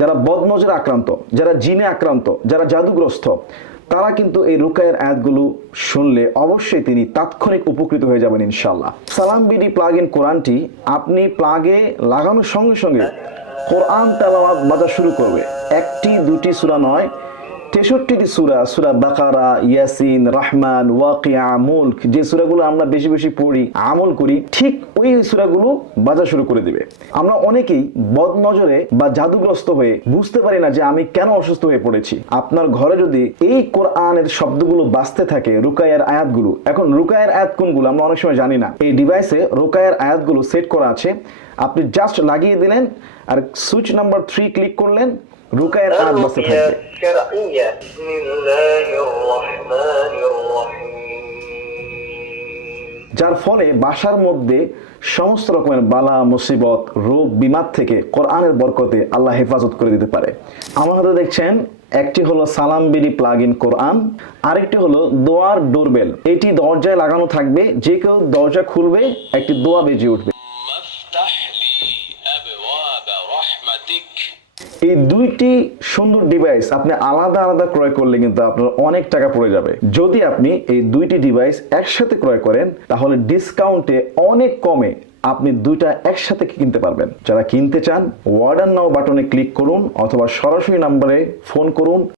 যারা বদনজরে আক্রান্ত, যারা জিনে আক্রান্ত, যারা জাদুগ্রস্ত, তারা কিন্তু এই রুকায়ের আয়াতগুলো শুনলে অবশ্যই তিনি তাৎক্ষণিক উপকৃত হয়ে যাবেন ইনশাআল্লাহ। সালাম বিডি প্লাগ ইন কোরআনটি আপনি প্লাগে লাগানোর সঙ্গে সঙ্গে কোরআন তেলাওয়াত বাজা শুরু করবে। একটি দুটি সূরা নয়, 63টি সূরা, সূরা বাকারা, ইয়াসিন, রহমান, ওয়াকিয়া, মুলক, যে সূরাগুলো আমরা বেশি বেশি পড়ি, আমল করি, ঠিক ওই সূরাগুলো বাজা শুরু করে দিবে। আমরা অনেকেই বদনজরে বা জাদুগ্রস্ত হয়ে বুঝতে পারি না যে আমি কেন অসুস্থ হয়ে পড়েছি। আপনার ঘরে যদি এই কোরআনের শব্দগুলো বাজতে থাকে, রুকায়ের আয়াতগুলো, এখন রুকায়ের আয়াত কোনগুলো আমরা অনেক সময় জানি না। এই ডিভাইসে রুকায়ের আয়াতগুলো সেট করা আছে, আপনি জাস্ট লাগিয়ে দিলেন আর সুইচ নাম্বার 3 ক্লিক করলেন, রুকায়ের আয়াত বাজতে থাকবে। যার ফলে বাসার মধ্যে সমস্ত রকমের বালা মুসিবত, রোগ বিমাদ থেকে কোরআনের বরকতে আল্লাহ হেফাজত করে দিতে পারে। আমার হাতে দেখছেন একটি হলো সালাম বিডি প্লাগ ইন কোরআন, আরেকটি হলো দোয়ার ডোরবেল। এটি দরজায় লাগানো থাকবে, যে কেউ দরজা খুলবে একটি দোয়া বেজে উঠবে। এই দুইটি সুন্দর ডিভাইস আপনি আলাদা আলাদা ক্রয় করলে কিন্তু আপনার অনেক টাকা পড়ে যাবে। যদি আপনি এই দুইটি ডিভাইস একসাথে ক্রয় করেন তাহলে ডিসকাউন্টে অনেক কমে আপনি দুইটা একসাথে কিনতে পারবেন। যারা কিনতে চান অর্ডার নাও বাটনে ক্লিক করুন অথবা সরাসরি নম্বরে ফোন করুন।